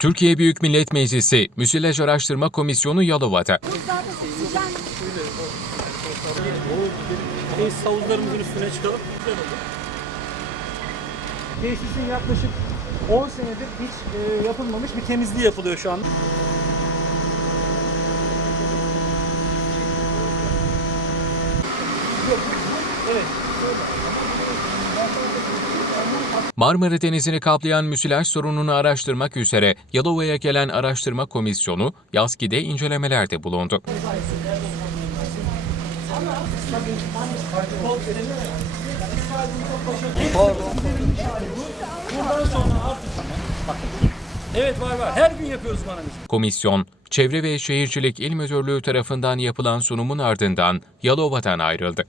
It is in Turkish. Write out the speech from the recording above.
Türkiye Büyük Millet Meclisi Müsilaj Araştırma Komisyonu Yalova'da. Tesis havuzlarımızın üstüne çıkalım. Tesisin yaklaşık 10 senedir hiç e, yapılmamış bir temizliği yapılıyor şu anda. Evet. Marmara Denizi'ni kaplayan müsilaj sorununu araştırmak üzere Yalova'ya gelen araştırma komisyonu Yazgi'de incelemelerde bulundu. Evet var var. Her gün yapıyoruz bana biz. Komisyon, Çevre ve Şehircilik İl Müdürlüğü tarafından yapılan sunumun ardından Yalova'dan ayrıldı.